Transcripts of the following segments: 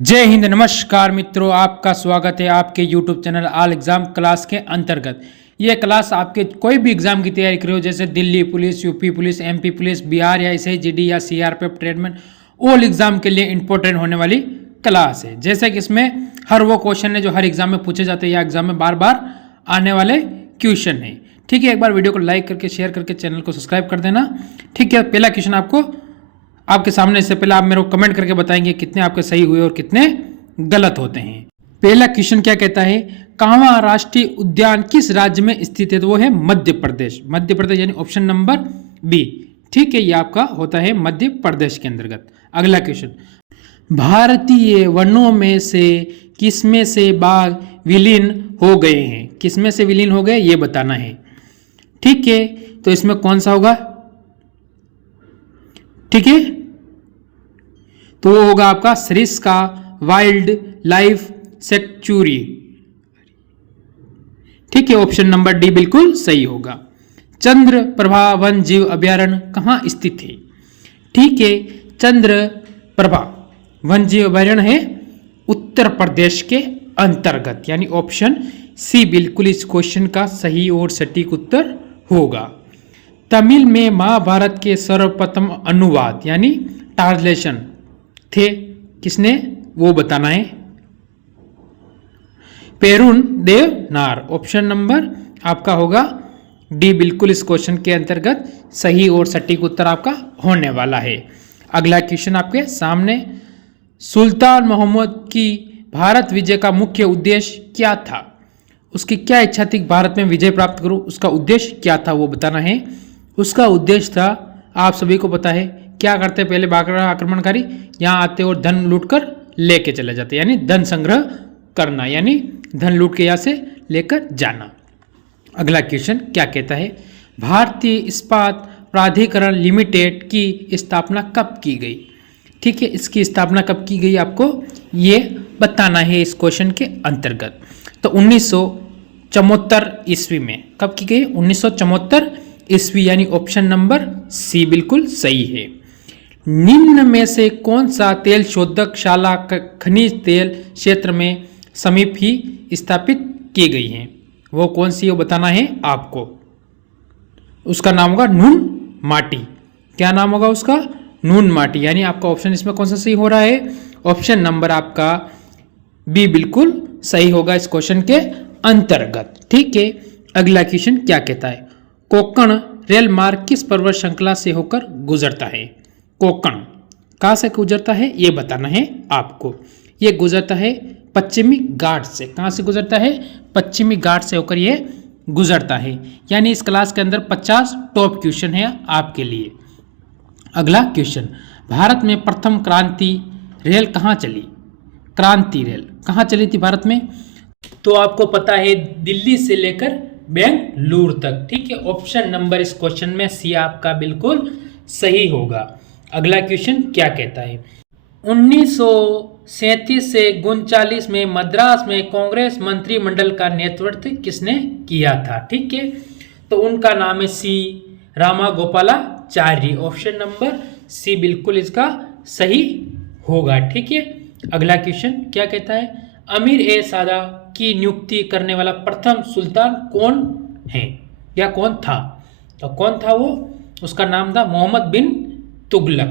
जय हिंद। नमस्कार मित्रों, आपका स्वागत है आपके YouTube channel all exam class के अंतर्गत। ये क्लास आपके कोई भी एग्जाम की तैयारी करो, जैसे Delhi police, UP police, MP police, Bihar या SIGD या CRPF ट्रेडमैन, ऑल एग्जाम के लिए इंपॉर्टेंट होने वाली क्लास है। जैसे कि इसमें हर वो क्वेश्चन है जो हर एग्जाम में पूछे जाते हैं या एग्जाम में बार बार आने वाले क्वेश्चन है। ठीक है, एक बार वीडियो को लाइक करके शेयर करके चैनल को सब्सक्राइब कर देना। ठीक है, पहला क्वेश्चन आपको आपके सामने, इससे पहले आप मेरे को कमेंट करके बताएंगे कितने आपके सही हुए और कितने गलत होते हैं। पहला क्वेश्चन क्या कहता है, कांवा राष्ट्रीय उद्यान किस राज्य में स्थित है? तो वो है मध्य प्रदेश। मध्य प्रदेश यानी ऑप्शन नंबर बी। ठीक है, ये आपका होता है मध्य प्रदेश के अंतर्गत। अगला क्वेश्चन, भारतीय वनों में से किसमें से बाघ विलीन हो गए हैं? किसमें से विलीन हो गए ये बताना है। ठीक है, तो इसमें कौन सा होगा? ठीक है, तो वो होगा आपका सरिस्का वाइल्ड लाइफ सेंचुरी। ठीक है, ऑप्शन नंबर डी बिल्कुल सही होगा। चंद्र प्रभा वन जीव अभयारण्य कहाँ स्थित है? ठीक है, चंद्र प्रभा वन जीव अभयारण्य है उत्तर प्रदेश के अंतर्गत, यानी ऑप्शन सी बिल्कुल इस क्वेश्चन का सही और सटीक उत्तर होगा। तमिल में महाभारत के सर्वप्रथम अनुवाद यानी ट्रांसलेशन थे किसने? वो बताना है। पेरुन देवनार। ऑप्शन नंबर आपका होगा डी बिल्कुल इस क्वेश्चन के अंतर्गत सही और सटीक उत्तर आपका होने वाला है। अगला क्वेश्चन आपके सामने, सुल्तान मोहम्मद की भारत विजय का मुख्य उद्देश्य क्या था? उसकी क्या इच्छा थी भारत में विजय प्राप्त करूं? उसका उद्देश्य क्या था वो बताना है। उसका उद्देश्य था, आप सभी को पता है क्या करते पहले बागड़ा आक्रमणकारी, यहाँ आते और धन लूट कर लेके चले जाते, यानी धन संग्रह करना, यानी धन लूट के यहाँ से लेकर जाना। अगला क्वेश्चन क्या कहता है, भारतीय इस्पात प्राधिकरण लिमिटेड की स्थापना कब की गई? ठीक है, इसकी स्थापना कब की गई आपको ये बताना है इस क्वेश्चन के अंतर्गत। तो 1974 ईस्वी में। कब की गई? 1974 ईस्वी, यानी ऑप्शन नंबर सी बिल्कुल सही है। निम्न में से कौन सा तेल शोधक शाला खनिज तेल क्षेत्र में समीप ही स्थापित की गई है? वो कौन सी है वो बताना है आपको। उसका नाम होगा नून माटी। क्या नाम होगा उसका? नून माटी, यानी आपका ऑप्शन इसमें कौन सा सही हो रहा है? ऑप्शन नंबर आपका बी बिल्कुल सही होगा इस क्वेश्चन के अंतर्गत। ठीक है, अगला क्वेश्चन क्या कहता है, कोंकण रेल मार्ग किस पर्वत श्रृंखला से होकर गुजरता है? कोंकण कहाँ से गुजरता है ये बताना है आपको। ये गुजरता है पश्चिमी घाट से। कहाँ से गुजरता है? पश्चिमी घाट से होकर ये गुजरता है। यानी इस क्लास के अंदर 50 टॉप क्वेश्चन है आपके लिए। अगला क्वेश्चन, भारत में प्रथम क्रांति रेल कहाँ चली? क्रांति रेल कहाँ चली थी भारत में? तो आपको पता है दिल्ली से लेकर बेंगलुरु तक। ठीक है, ऑप्शन नंबर इस क्वेश्चन में सी आपका बिल्कुल सही होगा। अगला क्वेश्चन क्या कहता है, 1937 से 39 में मद्रास में कांग्रेस मंत्रिमंडल का नेतृत्व किसने किया था? ठीक है, तो उनका नाम है सी रामागोपालाचारी। ऑप्शन नंबर सी बिल्कुल इसका सही होगा। ठीक है, अगला क्वेश्चन क्या कहता है, अमीर ए सादा की नियुक्ति करने वाला प्रथम सुल्तान कौन है या कौन था? तो कौन था वो? उसका नाम था मोहम्मद बिन तुगलक।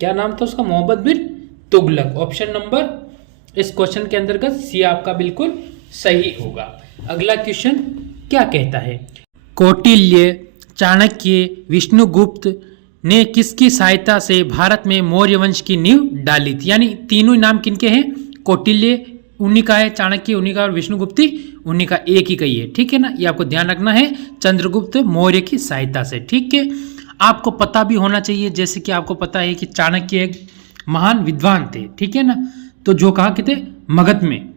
क्या नाम था उसका? मोहम्मद बिन तुगलक। ऑप्शन नंबर इस क्वेश्चन के अंतर्गत सी आपका बिल्कुल सही होगा। अगला क्वेश्चन क्या कहता है, कौटिल्य, चाणक्य, विष्णुगुप्त ने किसकी सहायता से भारत में मौर्य वंश की नींव डाली थी? यानी तीनों नाम किनके हैं? कौटिल्य उन्हीं का है, चाणक्य उन्हीं का और विष्णुगुप्ती उन्हीं का, एक ही का ही है। ठीक है ना, ये आपको ध्यान रखना है, चंद्रगुप्त मौर्य की सहायता से। ठीक है, आपको पता भी होना चाहिए, जैसे कि आपको पता है कि चाणक्य एक महान विद्वान थे। ठीक है ना, तो जो कहाँ के थे? मगध में।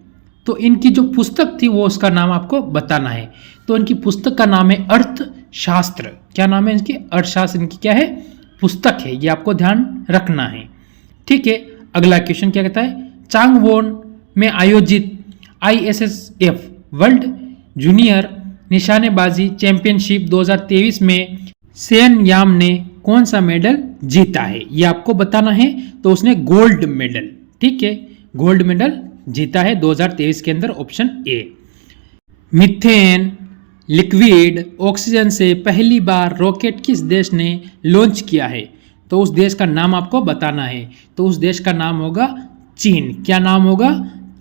तो इनकी जो पुस्तक थी वो उसका नाम आपको बताना है। तो इनकी पुस्तक का नाम है अर्थशास्त्र। क्या नाम है इनकी? अर्थशास्त्र इनकी क्या है? पुस्तक है, ये आपको ध्यान रखना है। ठीक है, अगला क्वेश्चन क्या कहता है, चांगवोन में आयोजित ISSF वर्ल्ड जूनियर निशानेबाजी चैंपियनशिप 2023 में सेन याम ने कौन सा मेडल जीता है? ये आपको बताना है। तो उसने गोल्ड मेडल, ठीक है, गोल्ड मेडल जीता है 2023 के अंदर, option A. Methane liquid oxygen से पहली बार रॉकेट किस देश ने लॉन्च किया है? तो उस देश का नाम आपको बताना है। तो उस देश का नाम होगा चीन। क्या नाम होगा?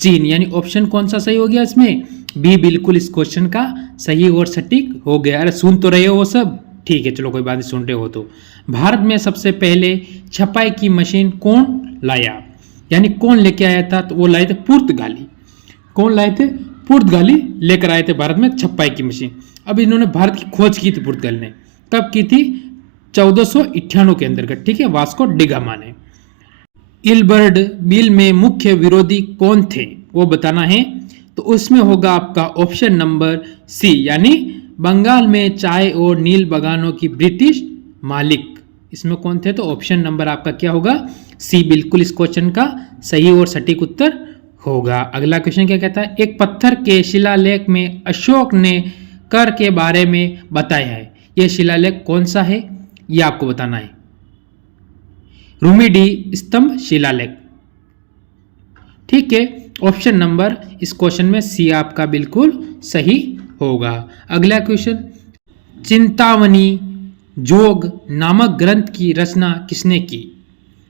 चीन। यानी ऑप्शन कौन सा सही हो गया इसमें? बी बिल्कुल इस क्वेश्चन का सही और सटीक हो गया। अरे सुन तो रहे हो वो सब? ठीक है, चलो कोई बात नहीं, सुन रहे हो तो। भारत में सबसे पहले छपाई की मशीन कौन लाया? यानी कौन लेके आया था? तो वो लाए थे पुर्तगाली। कौन लाए थे? पुर्तगाली लेकर आए थे भारत में छपाई की मशीन। अब इन्होंने भारत की खोज की थी पुर्तगाल ने। कब की थी? 1498 के अंतर्गत, ठीक है, वास्को डिगामा ने। इलबर्ड बिल में मुख्य विरोधी कौन थे? वो बताना है। तो उसमें होगा आपका ऑप्शन नंबर सी, यानी बंगाल में चाय और नील बागानों की ब्रिटिश मालिक। इसमें कौन थे? तो ऑप्शन नंबर आपका क्या होगा? सी बिल्कुल इस क्वेश्चन का सही और सटीक उत्तर होगा। अगला क्वेश्चन क्या कहता है? एक पत्थर के शिलालेख में अशोक ने कर के बारे में बताया है। यह शिलालेख कौन सा है? यह आपको बताना है। रुमिडी स्तंभ शिलालेख, ठीक है। ऑप्शन नंबर इस क्वेश्चन में सी आपका बिल्कुल सही होगा। अगला क्वेश्चन, चिंतामणि जोग नामक ग्रंथ की रचना किसने की?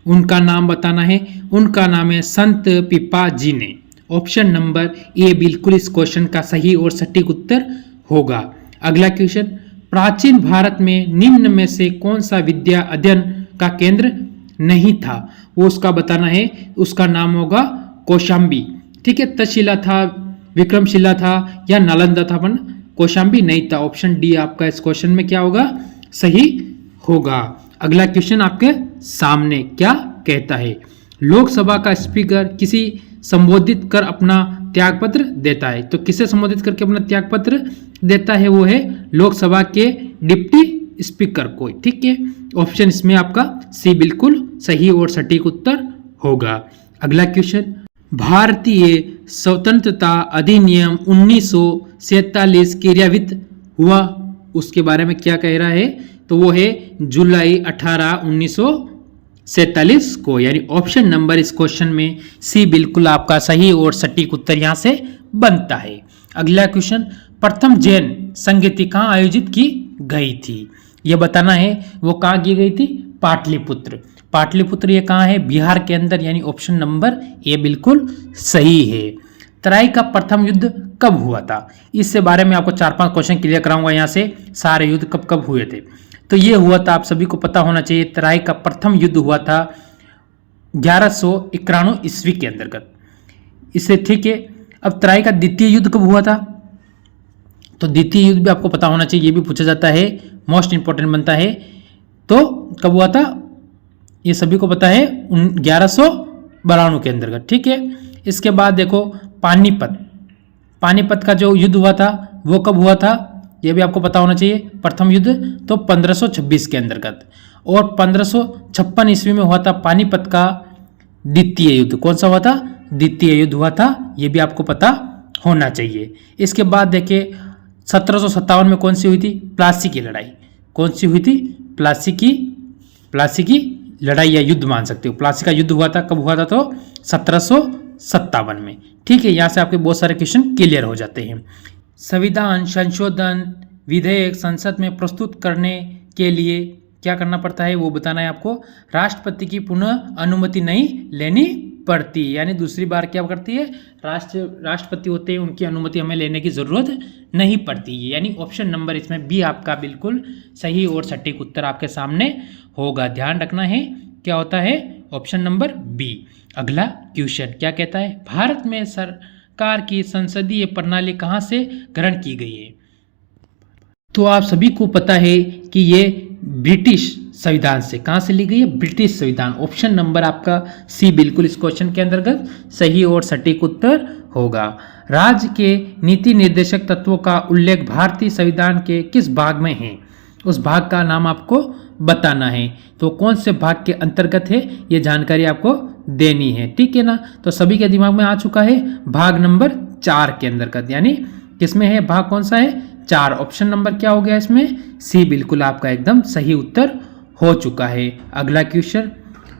उनका नाम बताना है। उनका नाम है संत पिपा जी ने। ऑप्शन नंबर ए बिल्कुल इस क्वेश्चन का सही और सटीक उत्तर होगा। अगला क्वेश्चन, प्राचीन भारत में निम्न में से कौन सा विद्या अध्ययन का केंद्र नहीं था? वो उसका बताना है। उसका नाम होगा कौशाम्बी, ठीक है। तक्षशिला था, विक्रमशिला था या नालंदा था, पर कौशाम्बी नहीं था। ऑप्शन डी आपका इस क्वेश्चन में क्या होगा? सही होगा। अगला क्वेश्चन आपके सामने क्या कहता है? लोकसभा का स्पीकर किसी संबोधित कर अपना त्यागपत्र देता है। तो किसे संबोधित करके अपना त्यागपत्र देता है? वो है लोकसभा के डिप्टी स्पीकर को, ठीक है। ऑप्शन इसमें आपका सी बिल्कुल सही और सटीक उत्तर होगा। अगला क्वेश्चन, भारतीय स्वतंत्रता अधिनियम 1947 क्रियान्वित हुआ, उसके बारे में क्या कह रहा है? तो वो है जुलाई 18, 1947 को। यानी ऑप्शन नंबर इस क्वेश्चन में सी बिल्कुल आपका सही और सटीक उत्तर यहां से बनता है। अगला क्वेश्चन, प्रथम जैन संगीति कहाँ आयोजित की गई थी? यह बताना है। वो कहाँ की गई थी? पाटलिपुत्र। पाटलिपुत्र ये कहाँ है? बिहार के अंदर। यानी ऑप्शन नंबर ए बिल्कुल सही है। तराई का प्रथम युद्ध कब हुआ था? इससे बारे में आपको 4-5 क्वेश्चन क्लियर कराऊंगा यहाँ से, सारे युद्ध कब कब हुए थे। तो ये हुआ था, आप सभी को पता होना चाहिए। तराई का प्रथम युद्ध हुआ था 1191 ईस्वी के अंतर्गत, इससे, ठीक है। अब तराई का द्वितीय युद्ध कब हुआ था? तो द्वितीय युद्ध भी आपको पता होना चाहिए, ये भी पूछा जाता है, मोस्ट इंपॉर्टेंट बनता है। तो कब हुआ था? ये सभी को पता है, 1192 के अंतर्गत, ठीक है। इसके बाद देखो पानीपत। पानीपत का जो युद्ध हुआ था वो कब हुआ था? ये भी आपको पता होना चाहिए। प्रथम युद्ध तो 1526 के अंतर्गत। और 1556 ईस्वी में हुआ था पानीपत का द्वितीय युद्ध। कौन सा हुआ था? द्वितीय युद्ध हुआ था, ये भी आपको पता होना चाहिए। इसके बाद देखिए 1757 में कौन सी हुई थी? प्लासी की लड़ाई। कौन सी हुई थी? प्लासी की लड़ाई या युद्ध मान सकते हो। प्लासी का युद्ध हुआ था, कब हुआ था? तो 1757 में, ठीक है। यहाँ से आपके बहुत सारे क्वेश्चन क्लियर हो जाते हैं। संविधान संशोधन विधेयक संसद में प्रस्तुत करने के लिए क्या करना पड़ता है? वो बताना है आपको। राष्ट्रपति की पुनः अनुमति नहीं लेनी पड़ती, यानी दूसरी बार क्या करती है? राष्ट्रपति होते हैं, उनकी अनुमति हमें लेने की जरूरत नहीं पड़ती है। यानी ऑप्शन नंबर इसमें बी आपका बिल्कुल सही और सटीक उत्तर आपके सामने होगा। ध्यान रखना है क्या होता है? Option number B. अगला क्वेश्चन क्या कहता है? भारत में सरकार की संसदीय प्रणाली कहाँ से ग्रहण की गई है? तो आप सभी को पता है कि ये ब्रिटिश संविधान से, कहाँ से ली गई है? ब्रिटिश संविधान। ऑप्शन नंबर आपका सी बिल्कुल इस क्वेश्चन के अंतर्गत सही और सटीक उत्तर होगा। राज्य के नीति निर्देशक तत्वों का उल्लेख भारतीय संविधान के किस भाग में है? उस भाग का नाम आपको बताना है। तो कौन से भाग के अंतर्गत है, ये जानकारी आपको देनी है, ठीक है ना। तो सभी के दिमाग में आ चुका है, भाग नंबर 4 के अंतर्गत। यानी किसमें है? भाग कौन सा है? 4। ऑप्शन नंबर क्या हो गया इसमें? सी बिल्कुल आपका एकदम सही उत्तर हो चुका है। अगला question,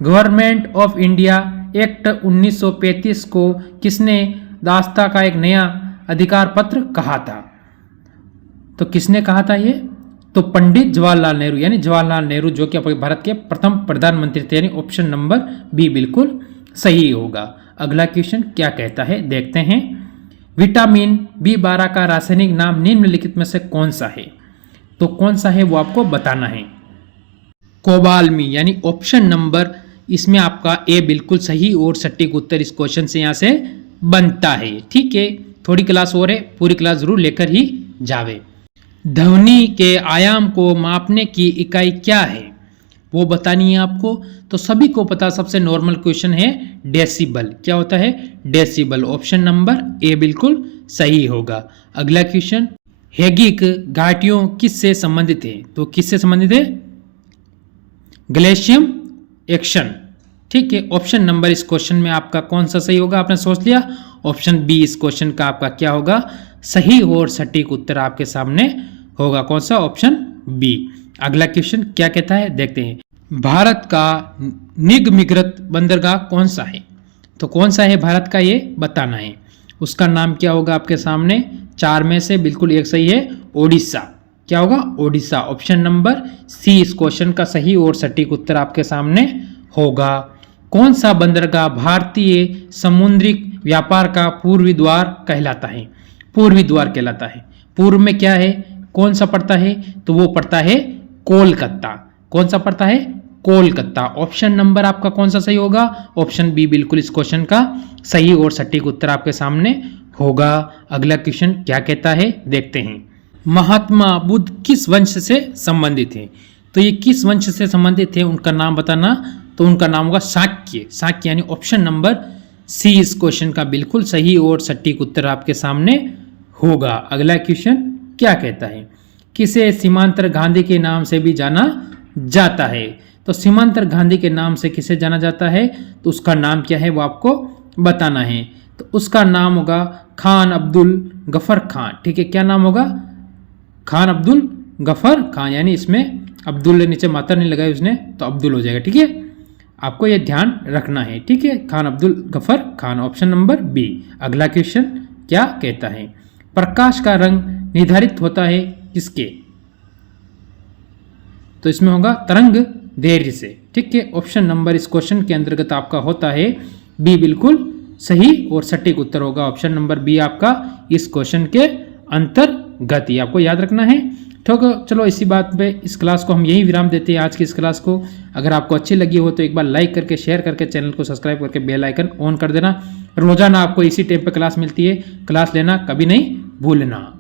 government of India act 1935 को किसने दास्ता का एक नया अधिकार पत्र कहा था? तो किसने कहा था ये? तो पंडित जवाहरलाल नेहरू, यानी जवाहरलाल नेहरू जो कि अपने भारत के प्रथम प्रधानमंत्री थे, यानी ऑप्शन नंबर बी बिल्कुल सही होगा। अगला क्वेश्चन क्या कहता है देखते हैं। विटामिन B12 का रासायनिक नाम निम्नलिखित में से कौन सा है? तो कौन सा है वो आपको बताना है। कोबालमी, यानी ऑप्शन नंबर इसमें आपका ए बिल्कुल सही और सटीक उत्तर इस क्वेश्चन से यहाँ से बनता है। ठीक है, थोड़ी क्लास और है, पूरी क्लास जरूर लेकर ही जावे। ध्वनि के आयाम को मापने की इकाई क्या है वो बतानी है आपको। तो सभी को पता, सबसे नॉर्मल क्वेश्चन है डेसिबल। क्या होता है? डेसिबल। ऑप्शन नंबर ए बिल्कुल सही होगा। अगला क्वेश्चन, हेगिक घाटियों किससे संबंधित है? तो किससे संबंधित है? ग्लेशियम एक्शन। ठीक है, ऑप्शन नंबर इस क्वेश्चन में आपका कौन सा सही होगा? आपने सोच लिया। ऑप्शन बी इस क्वेश्चन का आपका क्या होगा? सही और सटीक उत्तर आपके सामने होगा। कौन सा? Option B. अगला क्वेश्चन क्या कहता है देखते हैं। भारत का निगमीकृत बंदरगाह कौन सा है? तो कौन सा है भारत का, ये बताना है। उसका नाम क्या होगा आपके सामने? चार में से बिल्कुल एक सही है, ओडिशा। क्या होगा? ओडिशा। ऑप्शन नंबर सी इस क्वेश्चन का सही और सटीक उत्तर आपके सामने होगा। कौन सा बंदरगाह भारतीय समुद्री व्यापार का पूर्वी द्वार कहलाता है? पूर्वी द्वार कहलाता है। पूर्व में क्या है, कौन सा पड़ता है? तो वो पड़ता है कोलकाता। कौन सा पड़ता है? कोलकाता। ऑप्शन नंबर आपका कौन सा सही होगा? ऑप्शन बी बिल्कुल इस क्वेश्चन का सही और सटीक उत्तर आपके सामने होगा। अगला क्वेश्चन क्या कहता है देखते हैं। महात्मा बुद्ध किस वंश से संबंधित है? तो ये किस वंश से संबंधित है उनका नाम बताना। तो उनका नाम होगा शाक्य। शाक्य, यानी ऑप्शन नंबर सी इस क्वेश्चन का बिल्कुल सही और सटीक उत्तर आपके सामने होगा। अगला क्वेश्चन क्या कहता है। किसे सीमांतर गांधी के नाम से भी जाना जाता है? तो सीमांतर गांधी के नाम से किसे जाना जाता है? तो उसका नाम क्या है वो आपको बताना है। तो उसका नाम होगा खान अब्दुल गफर खान। ठीक है, क्या नाम होगा? खान अब्दुल गफर खान, यानी इसमें अब्दुल नीचे मात्रा नहीं लगाई उसने, तो अब्दुल हो जाएगा। ठीक है, आपको यह ध्यान रखना है। ठीक है, Khan Abdul Gaffar Khan, option number B. अगला क्वेश्चन क्या कहता है। प्रकाश का रंग निर्धारित होता है किसके? तो इसमें होगा तरंग दैर्घ्य से। ठीक है, ऑप्शन नंबर इस क्वेश्चन के अंतर्गत आपका होता है बी बिल्कुल सही और सटीक उत्तर होगा। ऑप्शन नंबर बी आपका इस क्वेश्चन के अंतर्गत ही आपको याद रखना है। ठीक, चलो इसी बात पे इस क्लास को हम यही विराम देते हैं आज की इस क्लास को। अगर आपको अच्छी लगी हो तो एक बार लाइक करके, शेयर करके, चैनल को सब्सक्राइब करके बेल आइकन ऑन कर देना। रोजाना आपको इसी टाइम पे क्लास मिलती है, क्लास लेना कभी नहीं भूलना।